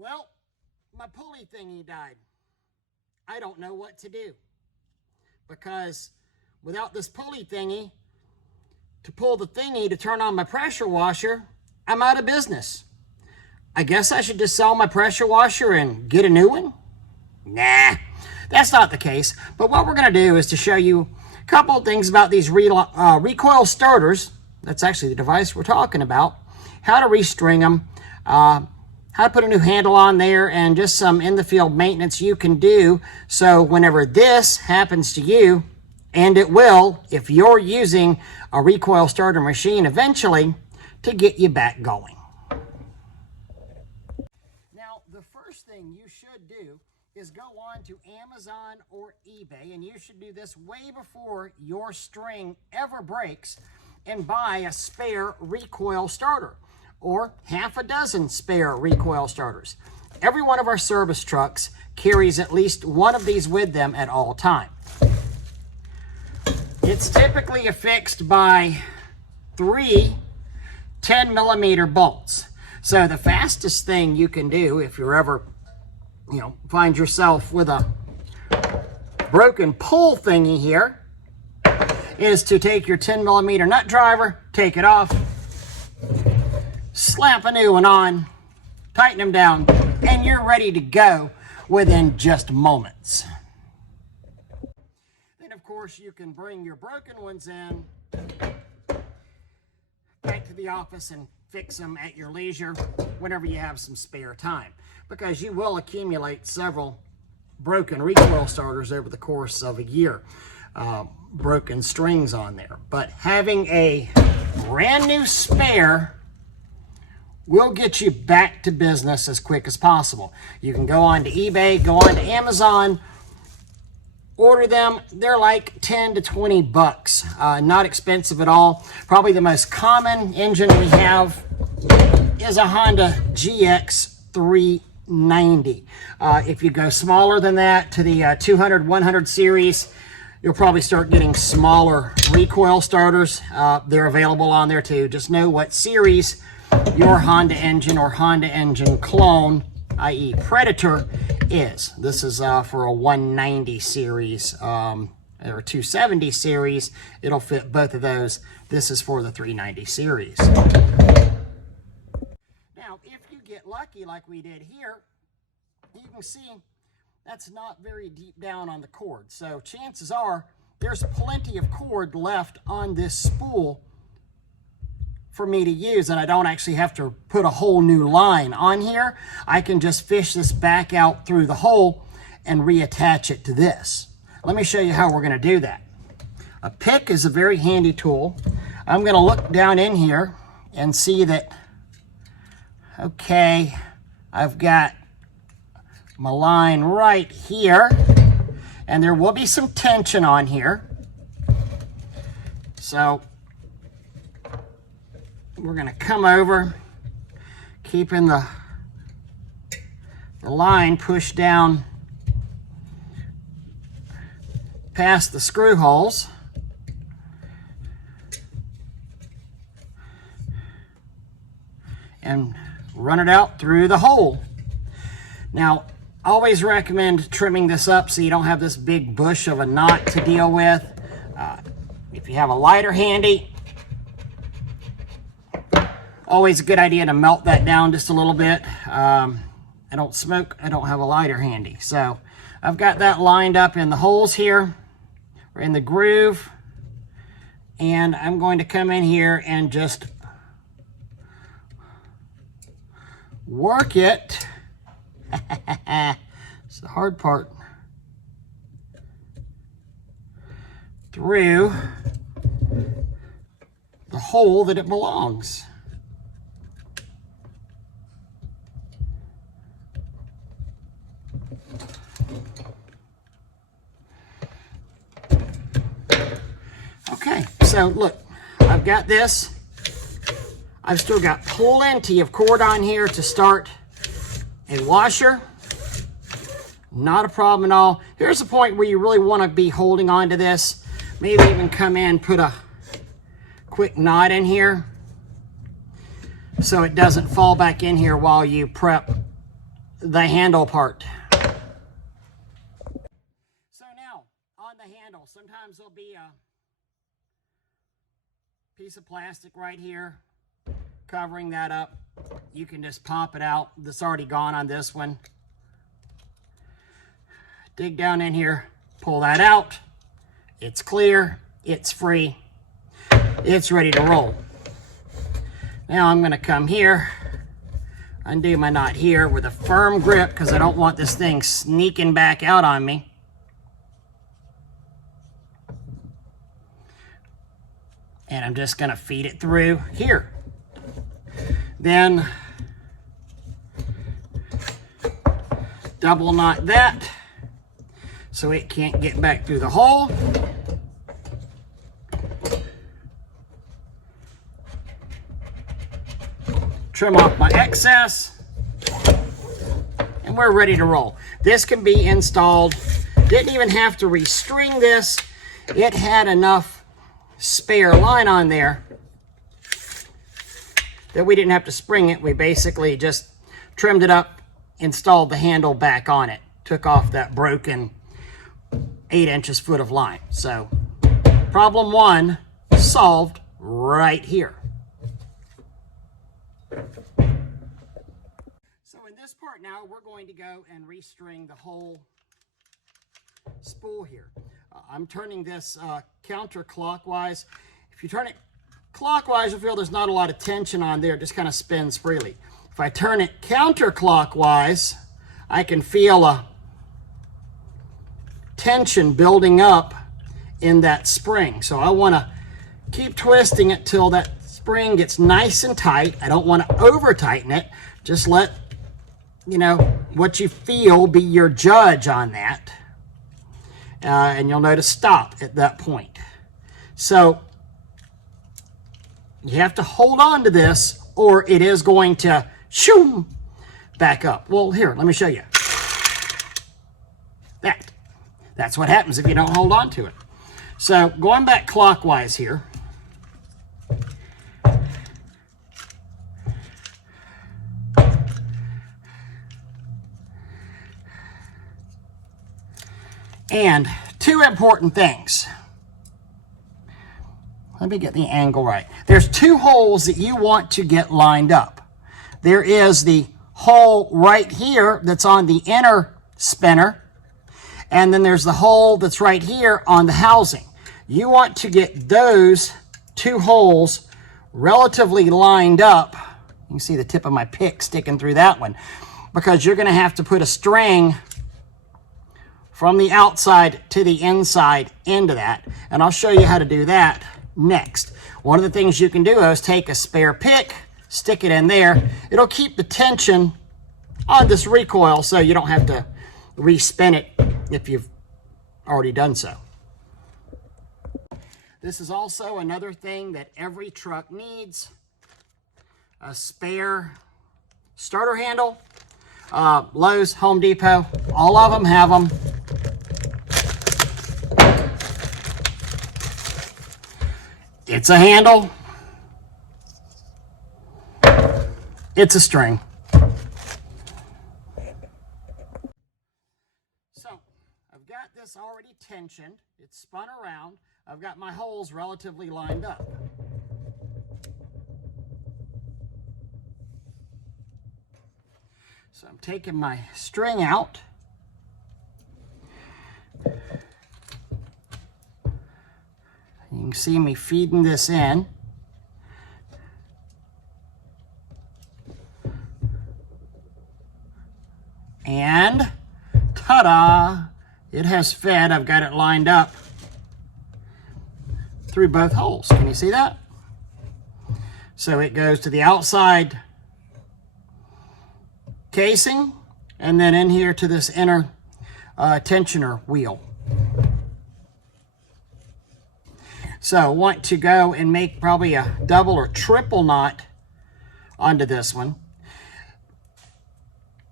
Well, my pulley thingy died. I don't know what to do, because without this pulley thingy to pull the thingy to turn on my pressure washer, I'm out of business. I guess I should just sell my pressure washer and get a new one? Nah, that's not the case. But what we're going to do is to show you a couple of things about these recoil starters. That's actually the device we're talking about. How to restring them, how to put a new handle on there, and just some in-the-field maintenance you can do so whenever this happens to you, and it will if you're using a recoil starter machine eventually, to get you back going. Now, the first thing you should do is go on to Amazon or eBay, and you should do this way before your string ever breaks, and buy a spare recoil starter, or half a dozen spare recoil starters. Every one of our service trucks carries at least one of these with them at all times. It's typically affixed by 3 10mm bolts. So the fastest thing you can do if you're ever, find yourself with a broken pull thingy here, is to take your 10mm nut driver, take it off, slap a new one on, tighten them down, and you're ready to go within just moments. Then, of course, you can bring your broken ones in back to the office and fix them at your leisure whenever you have some spare time, because you will accumulate several broken recoil starters over the course of a year. Broken strings on there. But having a brand new spare will get you back to business as quick as possible. You can go on to eBay, go on to Amazon, order them. They're like 10 to 20 bucks. Not expensive at all. Probably the most common engine we have is a Honda GX390. If you go smaller than that to the 200, 100 series, you'll probably start getting smaller recoil starters. They're available on there too. Just know what series your Honda engine or Honda engine clone, i.e. Predator, is. This is for a 190 series or 270 series. It'll fit both of those. This is for the 390 series. Now, if you get lucky like we did here, you can see that's not very deep down on the cord. So chances are there's plenty of cord left on this spool for me to use, and I don't actually have to put a whole new line on here. I can just fish this back out through the hole and reattach it to this. Let me show you how we're going to do that. A pick is a very handy tool. I'm going to look down in here and see that, okay, I've got my line right here, and there will be some tension on here. So we're going to come over, keeping the line pushed down past the screw holes. And run it out through the hole. Now, always recommend trimming this up so you don't have this big bush of a knot to deal with. If you have a lighter handy, always a good idea to melt that down just a little bit. I don't smoke, I don't have a lighter handy. So I've got that lined up in the holes here, or in the groove. And I'm going to come in here and just work it. It's the hard part. Through the hole that it belongs. Okay, so look, I've got this. I've still got plenty of cord on here to start a washer. Not a problem at all. Here's the point where you really want to be holding on to this. Maybe even come in, put a quick knot in here so it doesn't fall back in here while you prep the handle part. So now, on the handle, sometimes there'll be a piece of plastic right here covering that up. You can just pop it out. That's already gone on this one. Dig down in here, pull that out. It's clear, it's free, it's ready to roll. Now I'm going to come here, undo my knot here with a firm grip because I don't want this thing sneaking back out on me. And I'm just going to feed it through here. Then double knot that so it can't get back through the hole. Trim off my excess, and we're ready to roll. This can be installed. Didn't even have to restring this. It had enough spare line on there that we didn't have to spring it. We basically just trimmed it up, installed the handle back on it, took off that broken 8 inches foot of line. So problem 1 solved right here. So in this part now, we're going to go and restring the whole spool here. I'm turning this counterclockwise. If you turn it clockwise, you'll feel there's not a lot of tension on there. It just kind of spins freely. If I turn it counterclockwise, I can feel a tension building up in that spring. So I want to keep twisting it till that spring gets nice and tight. I don't want to over tighten it. Just let, you know, what you feel be your judge on that. And you'll know to stop at that point. So you have to hold on to this or it is going to shoo back up. Well, here, let me show you. That's what happens if you don't hold on to it. So going back clockwise here. And 2 important things. Let me get the angle right. There's 2 holes that you want to get lined up. There is the hole right here that's on the inner spinner, and then there's the hole that's right here on the housing. You want to get those 2 holes relatively lined up. You can see the tip of my pick sticking through that one, because you're going to have to put a string from the outside to the inside into that, and I'll show you how to do that next. One of the things you can do is take a spare pick, stick it in there. It'll keep the tension on this recoil so you don't have to respin it if you've already done so. This is also another thing that every truck needs: a spare starter handle. Lowe's, Home Depot, all of them have them. It's a handle. It's a string. So I've got this already tensioned. It's spun around. I've got my holes relatively lined up. So I'm taking my string out. You can see me feeding this in. And ta-da! It has fed. I've got it lined up through both holes. Can you see that? So it goes to the outside casing and then in here to this inner tensioner wheel. So want to go and make probably a double or triple knot onto this one.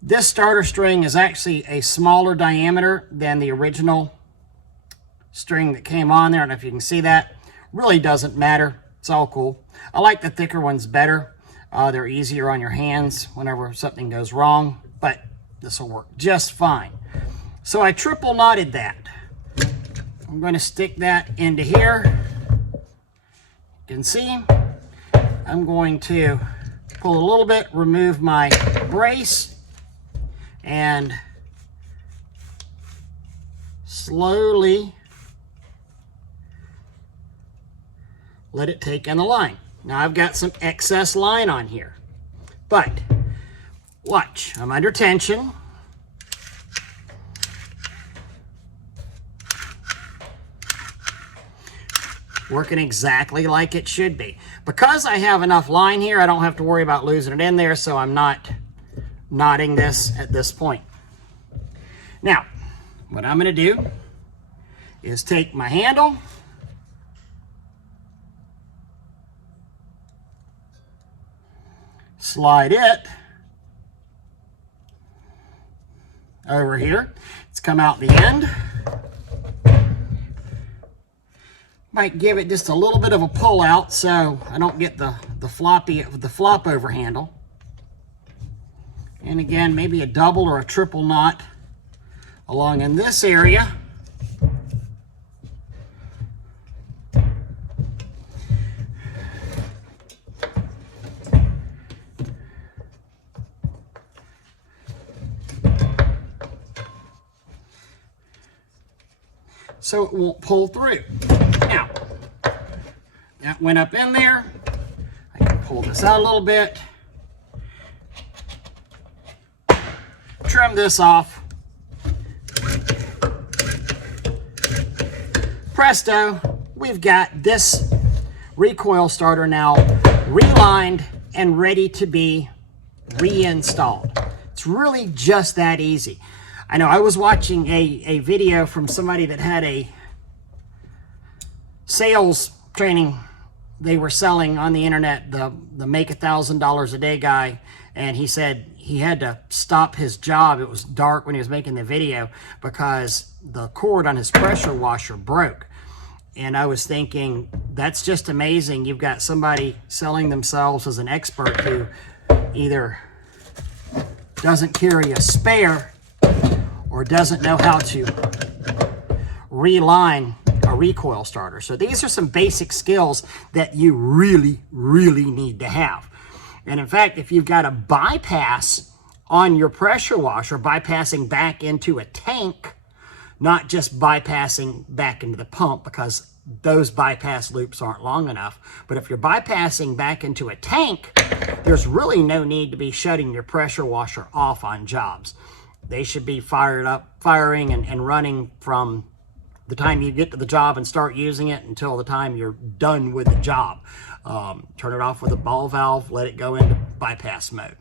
This starter string is actually a smaller diameter than the original string that came on there. I don't know if you can see that. Really doesn't matter. It's all cool. I like the thicker ones better. They're easier on your hands whenever something goes wrong. But This will work just fine. So I triple knotted that. I'm going to stick that into here. You can see I'm going to pull a little bit, remove my brace, and slowly let it take in the line. Now I've got some excess line on here, but watch, I'm under tension. Working exactly like it should be. Because I have enough line here, I don't have to worry about losing it in there, so I'm not knotting this at this point. Now, what I'm going to do is take my handle, slide it over here. It's come out the end. Might give it just a little bit of a pull out so I don't get the flop over handle. And again, maybe a double or a triple knot along in this area. So it won't pull through. Now, that went up in there. I can pull this out a little bit. Trim this off. Presto, we've got this recoil starter now relined and ready to be reinstalled. It's really just that easy. I know I was watching a video from somebody that had a sales training they were selling on the internet, the make $1,000 a day guy, and he said he had to stop his job. It was dark when he was making the video because the cord on his pressure washer broke. And I was thinking, that's just amazing. You've got somebody selling themselves as an expert who either doesn't carry a spare or doesn't know how to reline a recoil starter. So these are some basic skills that you really, really need to have. And in fact, if you've got a bypass on your pressure washer, bypassing back into a tank, not just bypassing back into the pump, because those bypass loops aren't long enough. But if you're bypassing back into a tank, there's really no need to be shutting your pressure washer off on jobs. They should be firing and running from the time you get to the job and start using it until the time you're done with the job. Turn it off with a ball valve, let it go into bypass mode.